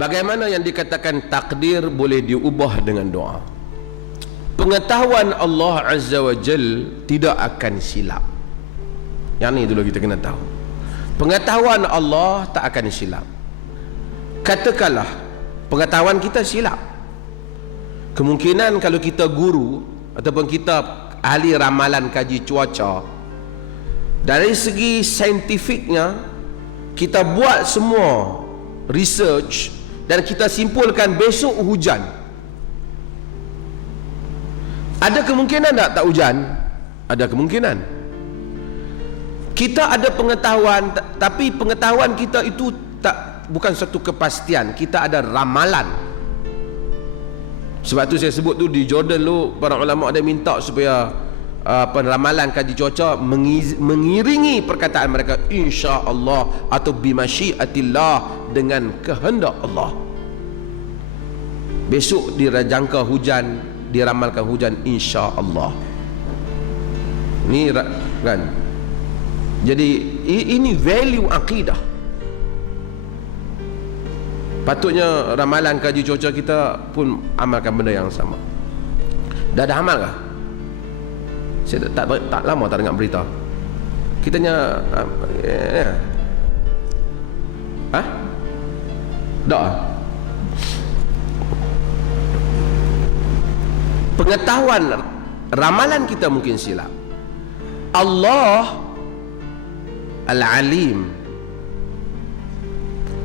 Bagaimana yang dikatakan takdir boleh diubah dengan doa? Pengetahuan Allah Azza wa Jal tidak akan silap. Yang ni dulu kita kena tahu. Pengetahuan Allah tak akan silap. Katakanlah pengetahuan kita silap, kemungkinan kalau kita guru ataupun kita ahli ramalan kaji cuaca, dari segi saintifiknya kita buat semua research dan kita simpulkan besok hujan, ada kemungkinan tak hujan? Ada kemungkinan. Kita ada pengetahuan, tapi pengetahuan kita itu bukan satu kepastian. Kita ada ramalan. Sebab tu saya sebut tu di Jordan lu, para ulama ada minta supaya ramalan kaji cuaca mengiringi perkataan mereka insya-Allah atau bimasyiatillah, dengan kehendak Allah. Besok dirajangka hujan, diramalkan hujan insya-Allah. Ni kan. Jadi ini value akidah. Patutnya ramalan kaji cuaca kita pun amalkan benda yang sama. Dah ada amal kah? Saya tak lama tak dengar berita. Kitanya dah. Pengetahuan ramalan kita mungkin silap. Allah Al-Alim,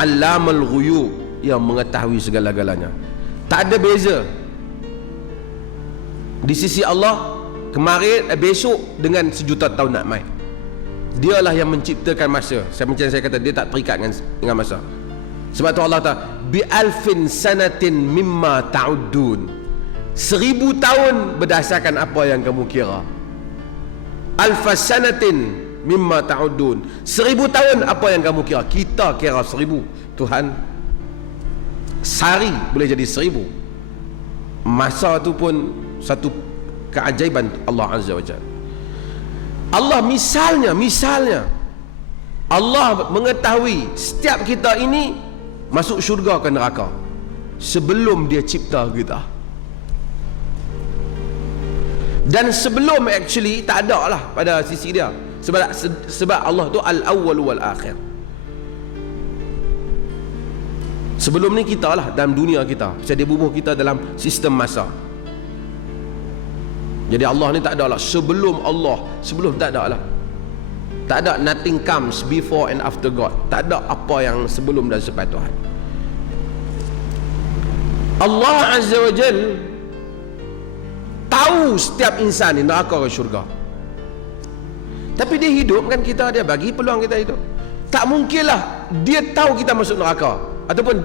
Allamul Ghuyub, yang mengetahui segala-galanya. Tak ada beza di sisi Allah kemarin, besok dengan sejuta tahun nak mai. Dialah yang menciptakan masa. Macam saya kata, dia tak terikat dengan masa. Sebab tu Allah kata bi alfin sanatin mimma ta'uddun, 1000 tahun berdasarkan apa yang kamu kira. Alfas sanatin mimma ta'uddun, 1000 tahun apa yang kamu kira. Kita kira 1000, Tuhan sehari boleh jadi 1000. Masa tu pun satu keajaiban Allah Azza wa Jalla. Allah misalnya Allah mengetahui setiap kita ini masuk syurga ke neraka sebelum dia cipta kita. Dan sebelum actually tak ada lah pada sisi dia. Sebab Allah tu al-awwal wal akhir. Sebelum ni kita lah dalam dunia kita, sebab dia bubuh kita dalam sistem masa. Jadi Allah ni tak ada lah sebelum Allah, sebelum tak ada lah. Tak ada, nothing comes before and after God. Tak ada apa yang sebelum dan selepas Tuhan. Allah Azza wa Jal tahu setiap insan ni neraka ke syurga. Tapi dia hidup kan, kita, dia bagi peluang kita hidup. Tak mungkinlah dia tahu kita masuk neraka. Ataupun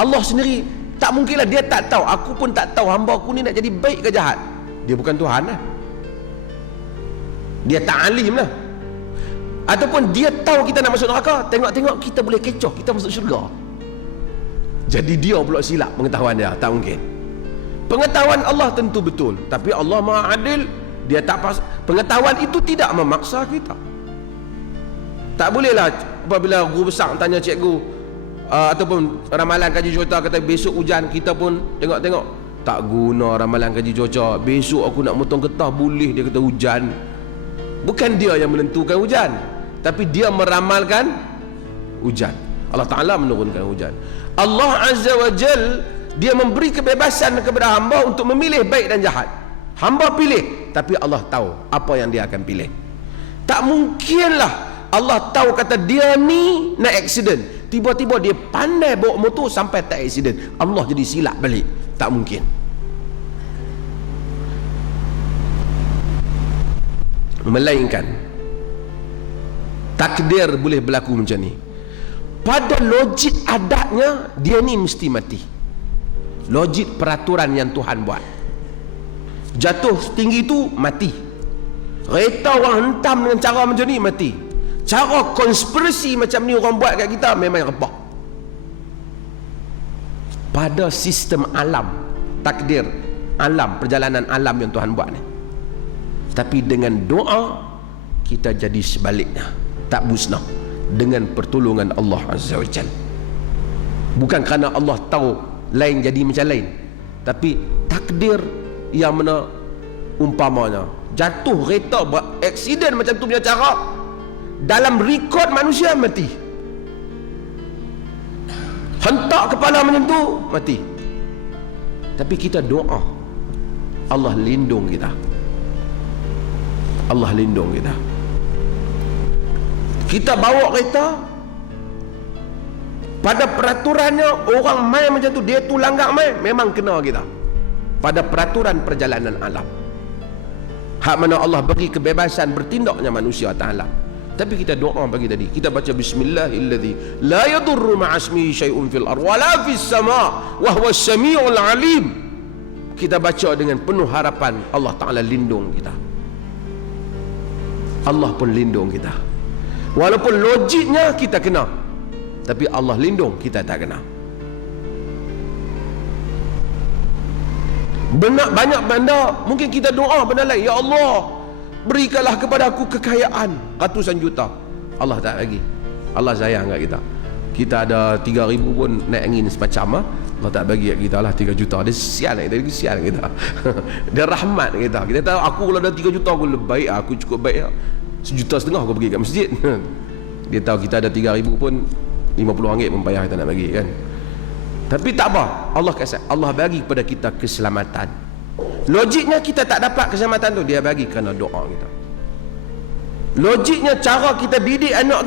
Allah sendiri tak mungkinlah dia tak tahu. Aku pun tak tahu hamba aku ni nak jadi baik ke jahat. Dia bukan Tuhan lah. Dia tak alim lah. Ataupun dia tahu kita nak masuk neraka, tengok-tengok kita boleh kecoh, kita masuk syurga. Jadi dia pula silap pengetahuan dia. Tak mungkin. Pengetahuan Allah tentu betul, tapi Allah Maha Adil. Dia tak pas. Pengetahuan itu tidak memaksa kita. Tak bolehlah apabila guru besar tanya cikgu ataupun ramalan kaji cuaca kata besok hujan, kita pun tengok-tengok tak guna ramalan kaji cuaca. Besok aku nak motong getah boleh, dia kata hujan. Bukan dia yang menentukan hujan, tapi dia meramalkan hujan. Allah Ta'ala menurunkan hujan. Allah Azza wa Jal, dia memberi kebebasan kepada hamba untuk memilih baik dan jahat. Hamba pilih, tapi Allah tahu apa yang dia akan pilih. Tak mungkinlah Allah tahu kata dia ni nak accident, tiba-tiba dia pandai bawa motor sampai tak accident, Allah jadi silap balik. Tak mungkin. Melainkan takdir boleh berlaku macam ni. Pada logik adatnya, dia ni mesti mati. Logik peraturan yang Tuhan buat. Jatuh tinggi tu mati. Kereta orang hentam dengan cara macam ni mati. Cara konspirasi macam ni orang buat kat kita memang rebak. Pada sistem alam, takdir alam, perjalanan alam yang Tuhan buat ni. Tapi dengan doa kita jadi sebaliknya, tak musnah dengan pertolongan Allah Azza wa Jalla. Bukan kerana Allah tahu lain jadi macam lain, tapi takdir yang mana umpamanya jatuh kereta aksiden macam tu punya cara, dalam rekod manusia mati, hentak kepala macam tu mati. Tapi kita doa, Allah lindung kita, Allah lindung kita. Kita bawa kereta, pada peraturannya orang main macam tu, dia tu langgar main, memang kena kita pada peraturan perjalanan alam. Hak mana Allah bagi kebebasan bertindaknya manusia atas alam. Tapi kita doa bagi tadi, kita baca bismillahilladzi la yadurru ma'asmihi syai'un fil ardh wa la fis sama' wa huwas samiul alim. Kita baca dengan penuh harapan Allah Ta'ala lindung kita, Allah pun lindung kita. Walaupun logiknya kita kena, tapi Allah lindung kita tak kena. Banyak benda mungkin kita doa benda lain, ya Allah berikanlah kepada aku kekayaan ratusan juta, Allah tak bagi. Allah sayang kat kita. Kita ada 3,000 pun naik angin semacam Allah tak bagi kat kita lah 3 juta. Dia sial kita, dia sial kita. Dia rahmat kita. Kita tahu aku kalau ada 3 juta aku lebih baik, aku cukup baik. 1,5 juta aku pergi kat masjid. Dia tahu kita ada 3,000 pun RM50 pun payah kita nak bagi kan. Tapi tak apa, Allah kasih, Allah bagi kepada kita keselamatan. Logiknya kita tak dapat keselamatan tu, dia bagi kerana doa kita. Logiknya cara kita didik anak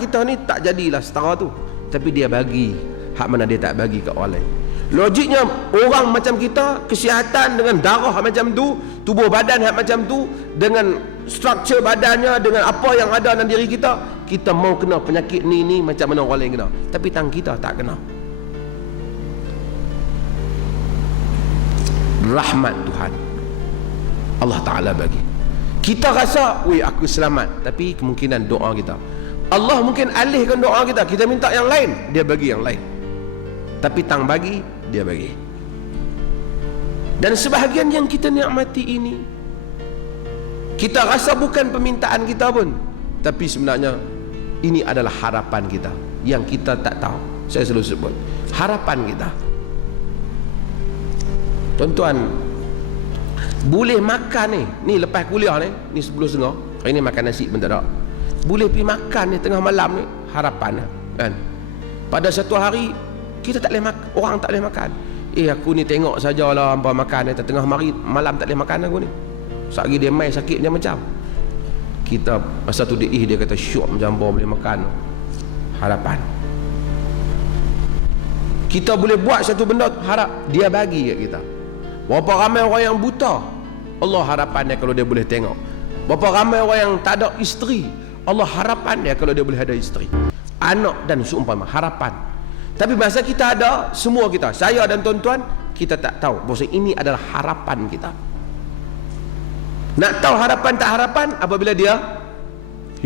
kita ni tak jadilah setara tu, tapi dia bagi hak mana dia tak bagi kat orang lain. Logiknya orang macam kita, kesihatan dengan darah macam tu, tubuh badan hak macam tu, dengan struktur badannya, dengan apa yang ada dalam diri kita, kita mau kena penyakit ni macam mana orang lain kena, tapi tang kita tak kena. Rahmat Tuhan Allah Ta'ala bagi. Kita rasa, weh aku selamat, tapi kemungkinan doa kita, Allah mungkin alihkan doa kita, kita minta yang lain, dia bagi yang lain. Tapi tang bagi, dia bagi. Dan sebahagian yang kita nikmati ini, kita rasa bukan permintaan kita pun, tapi sebenarnya ini adalah harapan kita yang kita tak tahu. Saya selalu sebut harapan kita. Tuan-tuan, boleh makan ni lepas kuliah ni 10.30, hari ni makan nasi pun tak ada, boleh pergi makan ni tengah malam ni, harapan kan. Pada satu hari kita tak boleh makan, orang tak boleh makan. Aku ni tengok sajalah hangpa makan ni, tengah malam tak boleh makan aku ni. Sehari dia main sakit dia macam. Kita masa tu dia kata syok macam hangpa boleh makan. Harapan. Kita boleh buat satu benda, harap dia bagi kat kita. Berapa ramai orang yang buta, Allah harapan dia kalau dia boleh tengok. Berapa ramai orang yang tak ada isteri, Allah harapan dia kalau dia boleh ada isteri, anak dan seumpama, harapan. Tapi masa kita ada, semua kita, saya dan tuan-tuan, kita tak tahu bahawa ini adalah harapan kita. Nak tahu harapan tak harapan apabila dia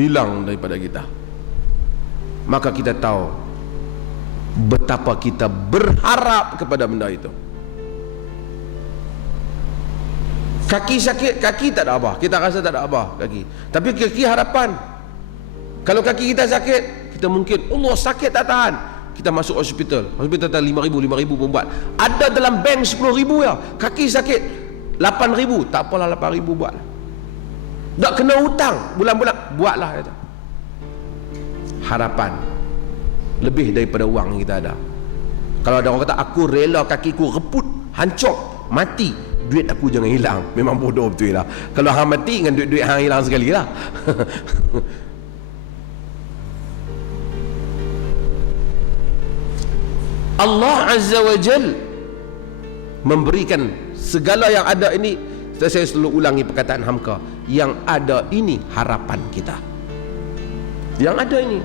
hilang daripada kita, maka kita tahu betapa kita berharap kepada benda itu. Kaki sakit, kaki tak ada apa, kita rasa tak ada apa kaki, tapi kaki harapan. Kalau kaki kita sakit, kita mungkin Allah sakit tak tahan, kita masuk hospital tak 5,000 pun buat. Ada dalam bank 10,000 ya, kaki sakit 8,000, tak apalah 8,000 buat. Tak kena hutang bulan-bulan, buatlah kata. Harapan lebih daripada wang yang kita ada. Kalau ada orang kata aku rela kakiku reput, hancur, mati, duit aku jangan hilang, memang bodoh betul lah. Kalau hang mati dengan duit-duit hang hilang sekali lah. Allah Azza wa Jal memberikan segala yang ada ini. Saya selalu ulangi perkataan Hamka, yang ada ini harapan kita, yang ada ini.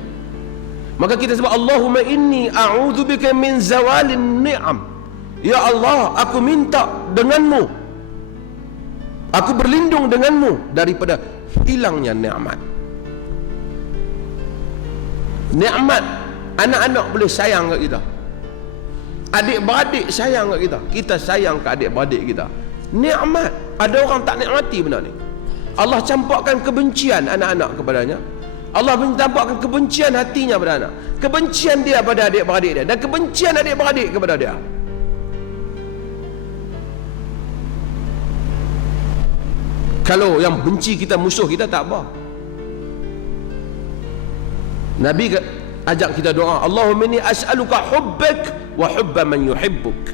Maka kita sebut Allahumma inni a'udzubika min zawalin ni'am. Ya Allah, aku minta denganmu, aku berlindung denganmu daripada hilangnya nikmat. Nikmat, anak-anak boleh sayang kat kita, adik-beradik sayang kat kita, kita sayang kat adik-beradik kita. Nikmat, ada orang tak nikmati benda ni. Allah campakkan kebencian anak-anak kepadanya. Allah menampakkan kebencian hatinya pada anak, kebencian dia pada adik-beradik dia, dan kebencian adik-beradik kepada dia. Kalau yang benci kita, musuh kita, tak apa. Nabi ajak kita doa, Allahumma inni as'aluka hubbak wa hubba man yuhibbuk.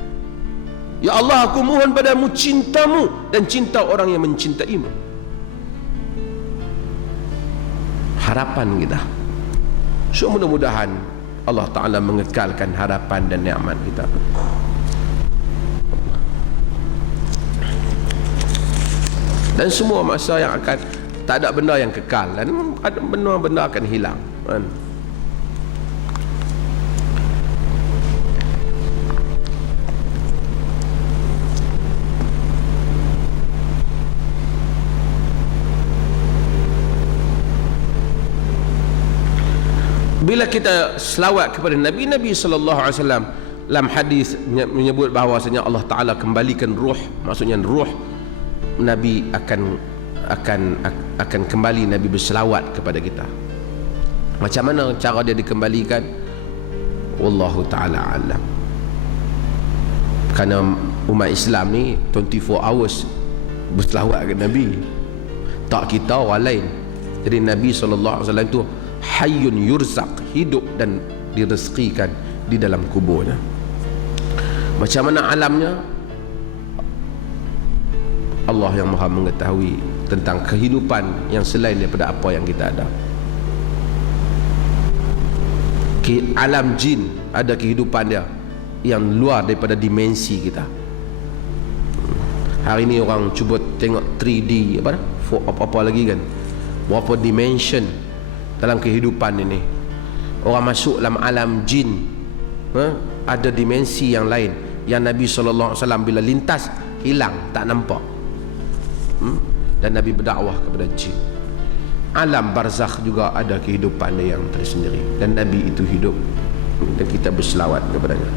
Ya Allah, aku mohon padamu cintamu dan cinta orang yang mencintaimu. Harapan kita. So mudah-mudahan Allah Ta'ala mengekalkan harapan dan nikmat kita. Dan semua masa yang akan, tak ada benda yang kekal, dan ada benda-benda akan hilang, kan? Bila kita selawat kepada Nabi sallallahu alaihi wasallam, dalam hadis menyebut bahawasanya Allah Taala kembalikan ruh, maksudnya ruh Nabi akan kembali, Nabi berselawat kepada kita. Macam mana cara dia dikembalikan? Wallahu taala alam. Kerana umat Islam ni 24 hours berselawat ke Nabi, tak kita orang lain. Jadi Nabi sallallahu alaihi wasallam tu hayyun yurzaq, hidup dan direzekikan di dalam kuburnya. Macam mana alamnya? Allah yang maha mengetahui tentang kehidupan yang selain daripada apa yang kita ada. Alam jin ada kehidupan dia yang luar daripada dimensi kita. Hari ini orang cuba tengok 3D apa lagi kan, berapa dimension dalam kehidupan ini. Orang masuk dalam alam jin, ada dimensi yang lain yang Nabi SAW bila lintas hilang, tak nampak. Dan Nabi berdakwah kepada jin. Alam barzakh juga ada kehidupan yang tersendiri, dan Nabi itu hidup, dan kita berselawat kepadanya.